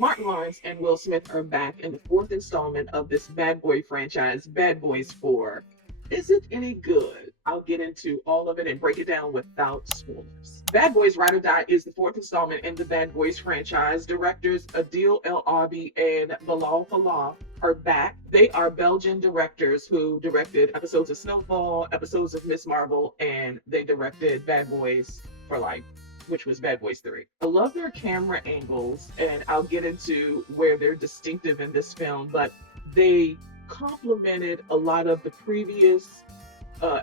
Martin Lawrence and Will Smith are back in the fourth installment of this Bad Boy franchise, Bad Boys 4. Is it any good? I'll get into all of it and break it down without spoilers. Bad Boys Ride or Die is the fourth installment in the Bad Boys franchise. Directors Adil El Arbi and Bilal Fallah are back. They are Belgian directors who directed episodes of Snowfall, episodes of Miss Marvel, and they directed Bad Boys for Life, which was Bad Boys 3. I love their camera angles, and I'll get into where they're distinctive in this film, but they complemented a lot of the previous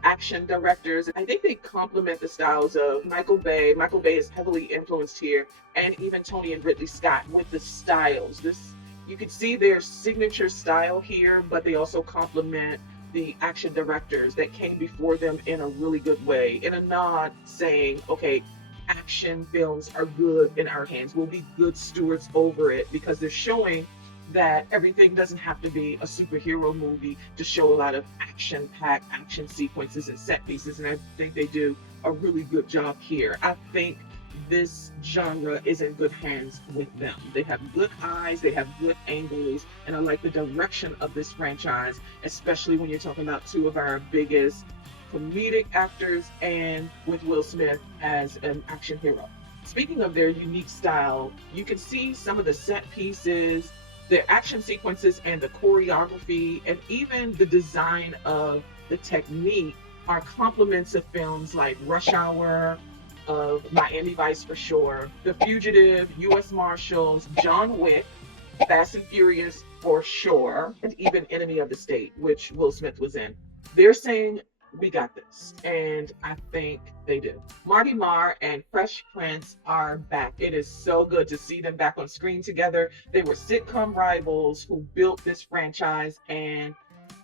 action directors. I think they complement the styles of Michael Bay. Michael Bay is heavily influenced here, and even Tony and Ridley Scott with the styles. This you can see their signature style here, but they also complement the action directors that came before them in a really good way, in a nod saying, okay, action films are good in our hands. We'll be good stewards over it because they're showing that everything doesn't have to be a superhero movie to show a lot of action packed action sequences and set pieces. And I think they do a really good job here. I think this genre is in good hands with them. They have good eyes, they have good angles, and I like the direction of this franchise, especially when you're talking about two of our biggest comedic actors and with Will Smith as an action hero. Speaking of their unique style, you can see some of the set pieces, the action sequences, and the choreography, and even the design of the technique are complements of films like Rush Hour, of Miami Vice for sure, The Fugitive, U.S. Marshals, John Wick, Fast and Furious for sure, and even Enemy of the State, which Will Smith was in. They're saying we got this, and I think they do. Marty Marr and Fresh Prince are back. It is so good to see them back on screen together. They were sitcom rivals who built this franchise, and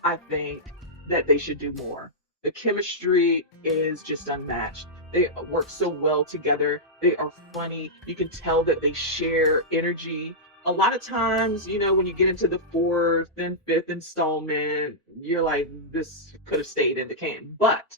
I think that they should do more. The chemistry is just unmatched. They work so well together. They are funny. You can tell that they share energy. A lot of times, when you get into the fourth and fifth installment, you're like, this could have stayed in the can. But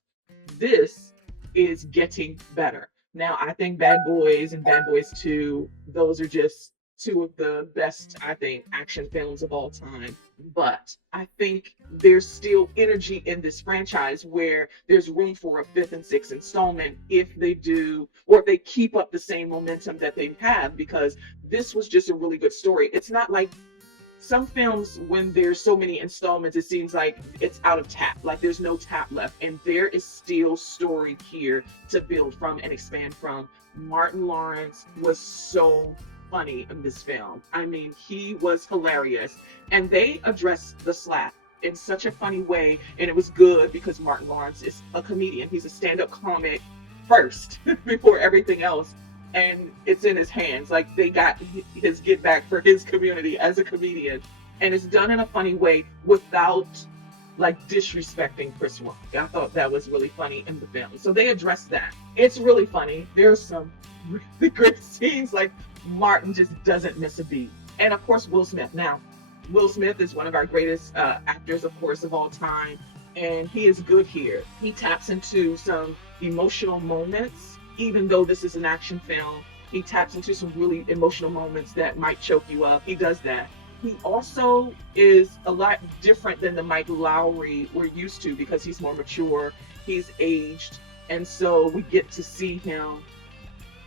this is getting better. Now, I think Bad Boys and Bad Boys 2, those are just two of the best, I think, action films of all time. But I think there's still energy in this franchise where there's room for a fifth and sixth installment if they do, or if they keep up the same momentum that they have, because this was just a really good story. It's not like some films, when there's so many installments, it seems like it's out of tap, like there's no tap left, and there is still story here to build from and expand from. Martin Lawrence was so funny in this film. I mean, he was hilarious, and they addressed the slap in such a funny way, and it was good because Martin Lawrence is a comedian. He's a stand-up comic first before everything else, and it's in his hands. Like, they got his get back for his community as a comedian, and it's done in a funny way without like disrespecting Chris Rock. I thought that was really funny in the film. So they addressed that. It's really funny. There's some really great scenes. Like, Martin just doesn't miss a beat. And of course, Will Smith. Now, Will Smith is one of our greatest actors, of course, of all time, and he is good here. He taps into some emotional moments, even though this is an action film. He taps into some really emotional moments that might choke you up. He does that. He also is a lot different than the Mike Lowry we're used to because he's more mature, he's aged, and so we get to see him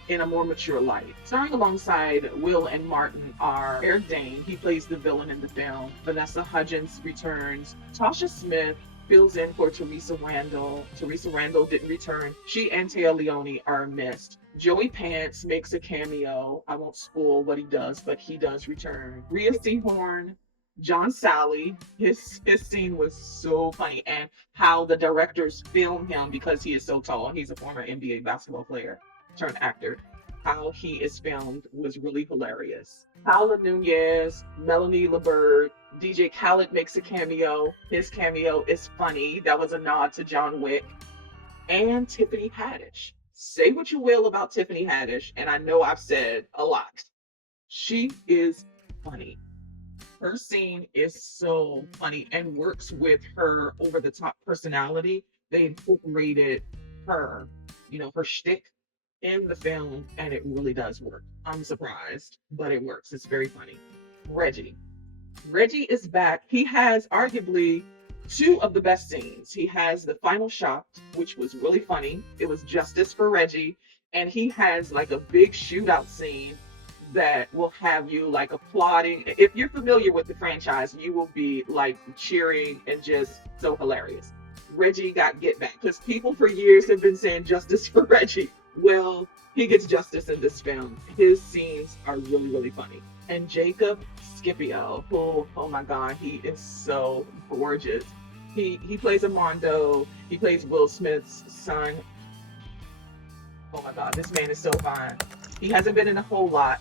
in a more mature light. Starring alongside Will and Martin are Eric Dane, he plays the villain in the film. Vanessa Hudgens returns. Tasha Smith fills in for Teresa Randall. Teresa Randall didn't return. She and Taya Leone are missed. Joey Pants makes a cameo. I won't spoil what he does, but he does return. Rhea Seehorn, John Sally, his scene was so funny, and how the directors film him because he is so tall. He's a former NBA basketball player turned actor. How he is filmed was really hilarious. Paula Nunez, Melanie LeBird, DJ Khaled makes a cameo. His cameo is funny. That was a nod to John Wick. And Tiffany Haddish. Say what you will about Tiffany Haddish, and I know I've said a lot. She is funny. Her scene is so funny and works with her over the top personality. They incorporated her, her shtick in the film, and it really does work. I'm surprised, but it works. It's very funny. Reggie. Reggie is back. He has arguably two of the best scenes. He has the final shot, which was really funny. It was justice for Reggie. And he has like a big shootout scene that will have you like applauding. If you're familiar with the franchise, you will be like cheering and just so hilarious. Reggie got get back because people for years have been saying justice for Reggie. Well, he gets justice in this film. His scenes are really, really funny. And Jacob Scipio, who, oh my God, he is so gorgeous. He plays Armando. He plays Will Smith's son. Oh my God, this man is so fine. He hasn't been in a whole lot.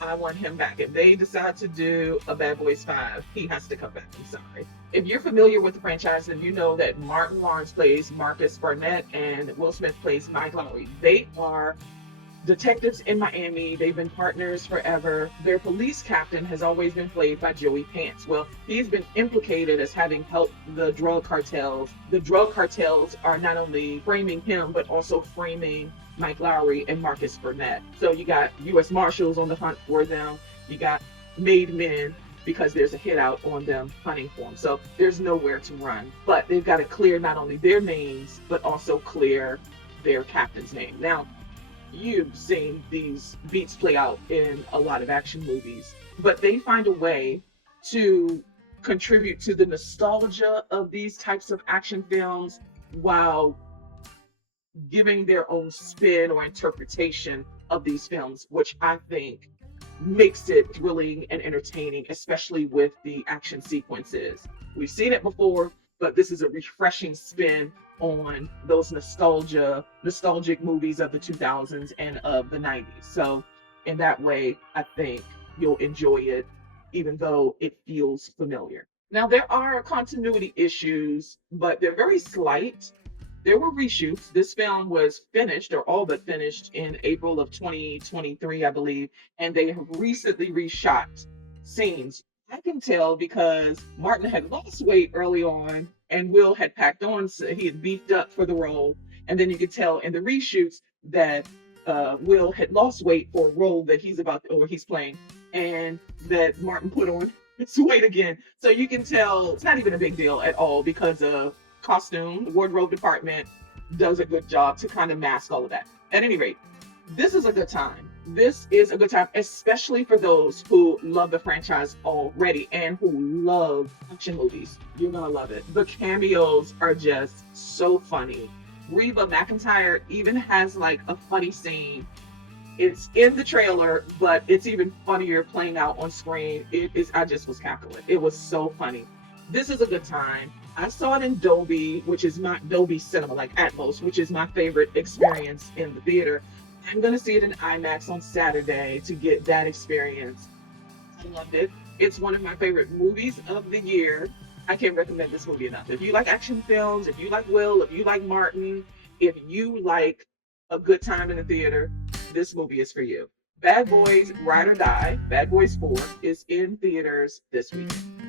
I want him back. If they decide to do a Bad Boys 5, he has to come back. I'm sorry. If you're familiar with the franchise, then you know that Martin Lawrence plays Marcus Barnett and Will Smith plays Mike Lowry. They are detectives in Miami. They've been partners forever. Their police captain has always been played by Joey Pants. Well, he's been implicated as having helped the drug cartels. The drug cartels are not only framing him, but also framing Mike Lowry and Marcus Burnett. So you got U.S. Marshals on the hunt for them. You got made men because there's a hit out on them hunting for them. So there's nowhere to run. But they've got to clear not only their names, but also clear their captain's name. Now, you've seen these beats play out in a lot of action movies, but they find a way to contribute to the nostalgia of these types of action films while giving their own spin or interpretation of these films, which I think makes it thrilling and entertaining, especially with the action sequences. We've seen it before, but this is a refreshing spin on those nostalgic movies of the 2000s and of the 90s. So in that way, I think you'll enjoy it, even though it feels familiar. Now, there are continuity issues, but they're very slight. There were reshoots. This film was finished or all but finished in April of 2023, I believe, and they have recently reshot scenes. I can tell because Martin had lost weight early on and Will had packed on, so he had beefed up for the role. And then you could tell in the reshoots that Will had lost weight for a role that he's playing, and that Martin put on his weight again. So you can tell it's not even a big deal at all because of costume. The wardrobe department does a good job to kind of mask all of that. At any rate, this is a good time. This is a good time, especially for those who love the franchise already and who love action movies. You're gonna love it. The cameos are just so funny. Reba McEntire even has like a funny scene. It's in the trailer, but it's even funnier playing out on screen. I just was cackling. It was so funny. This is a good time. I saw it in Dolby, which is my Dolby Cinema, like Atmos, which is my favorite experience in the theater. I'm going to see it in IMAX on Saturday to get that experience. I loved it. It's one of my favorite movies of the year. I can't recommend this movie enough. If you like action films, if you like Will, if you like Martin, if you like a good time in the theater, this movie is for you. Bad Boys Ride or Die, Bad Boys 4, is in theaters this weekend.